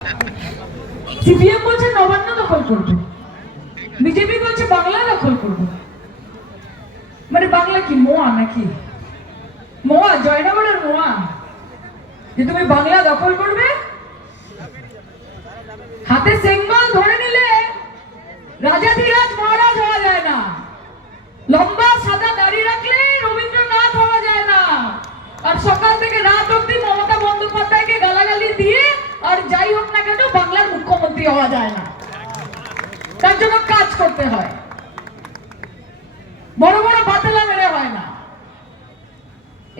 CPM বলছে নবান্ন দখল করবে, বিজেপি বলছে বাংলা দখল করবে। মানে বাংলা কি মোয়া নাকি? মোয়া, জয়নগরের মোয়া, যে তুমি বাংলা দখল করবে? হাতে সেঙ্গল ধরে নিলে রাজাধিরাজ মহারাজ হওয়া যায় না, লম্বা সাদা দাড়ি রাখলে রবীন্দ্রনাথ হওয়া যায় না, আর সকাল থেকে রাত অব্দি মমতা বন্দ্যোপাধ্যায়কে গালাগালি দিয়ে আর যাই হোক না কেন বাংলার মুখ্যমন্ত্রী হওয়া যায় না। তার জন্য কাজ করতে হয়, বড় বড় বাতলা মেরে হয় না।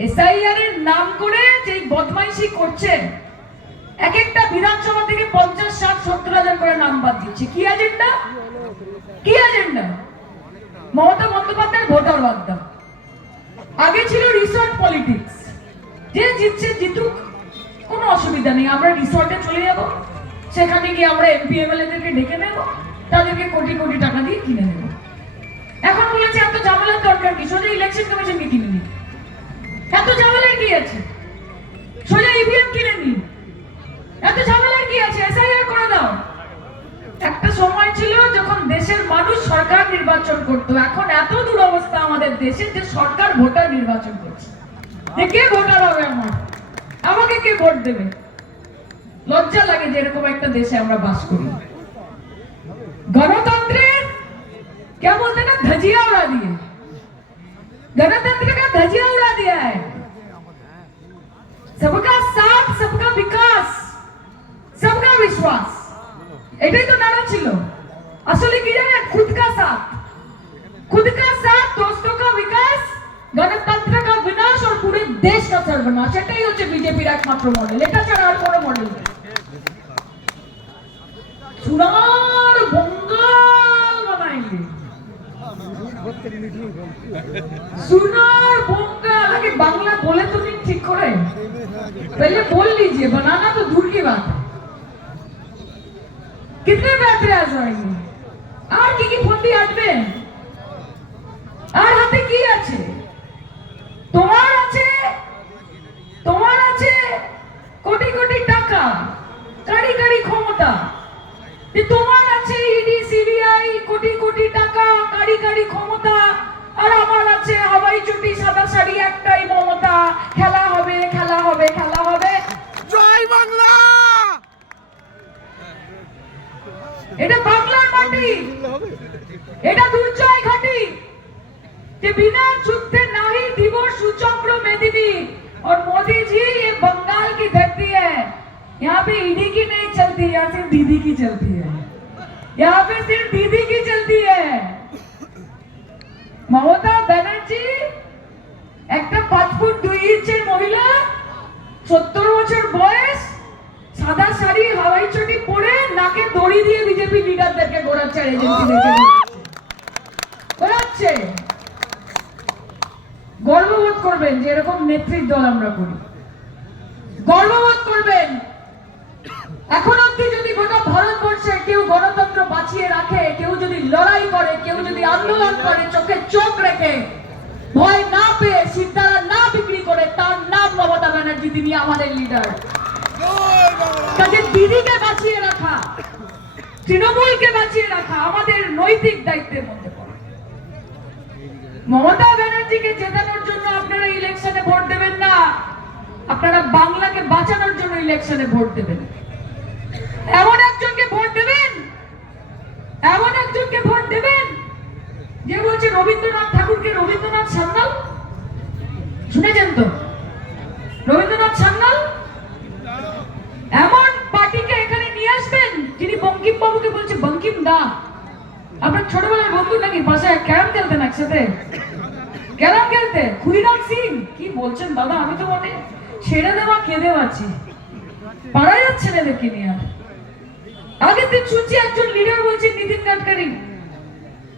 এসআইআর এর নাম করে যে বদমাইশি করছে, এক একটা বিধানসভা থেকে 50, 60, 70 হাজার করে নাম বাদ দিচ্ছে। কি এজেন্ডা? কি এজেন্ডা? মমতা বন্দ্যোপাধ্যায়ের ভোটার বাদ দাও। আগে ছিল রিসর্ট পলিটিক্স, যে জিতছে জিতুক, কোনো অসুবিধা নেই, আমরা রিসর্টে চলে যাব, সেখানে গিয়ে আমরা এমপি এমএলএদেরকে ডেকে নেব, তাদেরকে কোটি কোটি টাকা দিয়ে কিনে নেব। এখন বলেছে এত ঝামেলার দরকার কি, সোজা ইলেকশন কমিশনকে কিনে নিন। এত ঝামেলার কি আছে? সোজা ইভিএম কিনে নিন। এত ঝামেলার কি আছে? এসআইআর করে দাও। একটা সময় ছিল যখন দেশের মানুষ সরকার নির্বাচন করতো, এখন এত দুরবস্থা আমাদের দেশে যে সরকার ভোটার নির্বাচন করছে। কে ভোটার হবে আমার? আমাকে কে ভোট দেবে? লজ্জা লাগে যে এরকম একটা দেশে আমরা বাস করি। गणतंत्र क्या बोलते ना, धजिया उड़ा दिए। गणतंत्र का धजिया उड़ा दिया है। सबका साथ, सबका विकास, सबका विश्वास, এটাই তো নারা ছিল। আসলে কি জানেন, खुद का साथ, दोस्तों का विकास, गणतंत्र का विनाश और पूरे देश का सर्वनाश, এটাই হচ্ছে বিজেপির একমাত্র মডেল। এটা ছাড়া আর কোনো মডেল নেই। সোনার বঙ্গাল বানাएंगे, সোনার বঙ্गाल। আগে বাংলা বলে তো নিন ঠিক করে, पहले बोल लीजिए, बनाना तो दूर की बात है। कितने प्रयास होंगे? আর কি কি ফন্দি আসবে? আর হাতে কি আছে? তোমার আছে কোটি কোটি টাকা, কাড়ি কাড়ি ক্ষমতা। তোমার আছে ইডি সিবিআই, কোটি কোটি টাকা, কাড়ি কাড়ি ক্ষমতা। আর আমার আছে হাওয়াই চটি, সাদা শাড়ি, একটাই মমতা। খেলা হবে, খেলা হবে, খেলা হবে। জয় বাংলা। এটা বাংলার মাটি, এটা দুর্জয় ঘাটি। যে बिना যুদ্ধে नहीं दिवस सुचक्र मेदिनी, और मोदी जी ये बंगाल की धरती है। यहाँ पे ईडी की नहीं चलती, यहाँ सिर्फ दीदी की चलती है। यहाँ पे सिर्फ दीदी की चलती है। ममता बनर्जी একটা 5 ফুট 2 ইঞ্চির মহিলা, 70 বছর বয়স, সাদা শাড়ি, হাওয়াই চটি পরে, নাকে দড়ি দিয়ে বিজেপি লিডারদেরকে ঘোরাচ্ছে, এজেন্সিদেরকে ঘোরাচ্ছে। গর্ববোধ করবেন যে এরকম নেতৃত্ব দল আমরা করি, গর্ববোধ করবেন। এখন অব্দি যদি গোটা ভারতবর্ষে কেউ গণতন্ত্র বাঁচিয়ে রাখে, কেউ যদি লড়াই করে, কেউ যদি আন্দোলন করে, চোখে চোখ রেখে, ভয় না পেয়ে, সিদ্ধারা না বিক্রি করে, তার নাম মমতা ব্যানার্জি। তিনি আমাদের লিডার। কাজে দিদিকে বাঁচিয়ে রাখা, তৃণমূলকে বাঁচিয়ে রাখা আমাদের নৈতিক দায়িত্বের মধ্যে পড়ে। মমতা ব্যানার্জিকে জেতানোর জন্য আপনারা ইলেকশনে ভোট দেবেন না, আপনারা বাংলাকে বাঁচানোর জন্য ইলেকশনে ভোট দেবেন। এমন একজনকে ভোট দেবেন, এমন একজনকে ভোট দেবেন যে বলছে রবীন্দ্রনাথ ঠাকুরকে রবীন্দ্রনাথ সান্যাল। শুনেছেন তো রবীন্দ্রনাথ সান্যাল? এমন পার্টিকে এখানে নিয়ে আসবেন যিনি বঙ্কিম বাবুকে বলছে বঙ্কিম দা। আপনার ছোটবেলার বন্ধু নাকি? পাশে ক্যারাম খেলতেন একসাথে, ক্যারাম খেলতে। ক্ষুদিরাম সিং কি বলছেন দাদা? আমি তো মানে ছেড়ে দেওয়া কেঁদে আছি, পারা যাচ্ছে না এদেরকে নিয়ে। আগের দিন শুনছি একজন লিডার বলছেন, নীতিন গাডকারি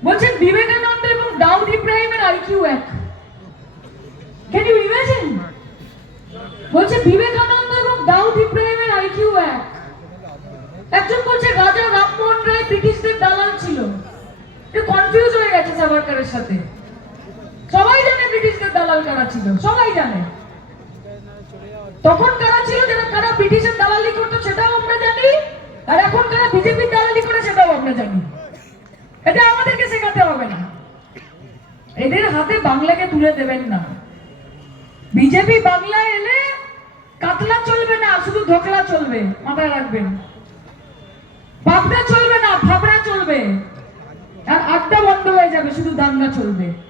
বলছেন বিবেকানন্দ এবং দাউদ ইব্রাহিমের আইকিউ এক। Can you imagine? বলছে বিবেকানন্দ এবং দাউদ ইব্রাহিমের আইকিউ এক। একজন বলছে রাজা রামমোহন রায় ব্রিটিশদের দালাল ছিল। কনফিউজ হয়ে গেছে সাভারকারের সাথে। সবাই জানে ব্রিটিশদের দালাল কারা ছিল, সবাই জানে। তখন কারা ছিল, যারা কারা ব্রিটিশের দালালি করতো সেটাও আমরা জানি। আর এখন যারা বিজেপি দালালি করে সেটাও আমরা জানি। এটা আমাদেরকে শেখাতে হবে না। এদের হাতে বাংলাকে তুলে দেবেন না। বিজেপি বাংলায় এলে কাতলা চলবে না, শুধু ধোকলা চলবে, মাথায় রাখবেন। পাবনা চলবে না, ফাবড়া চলবে। আর আড্ডা বন্ধ হয়ে যাবে, শুধু দাঙ্গা চলবে।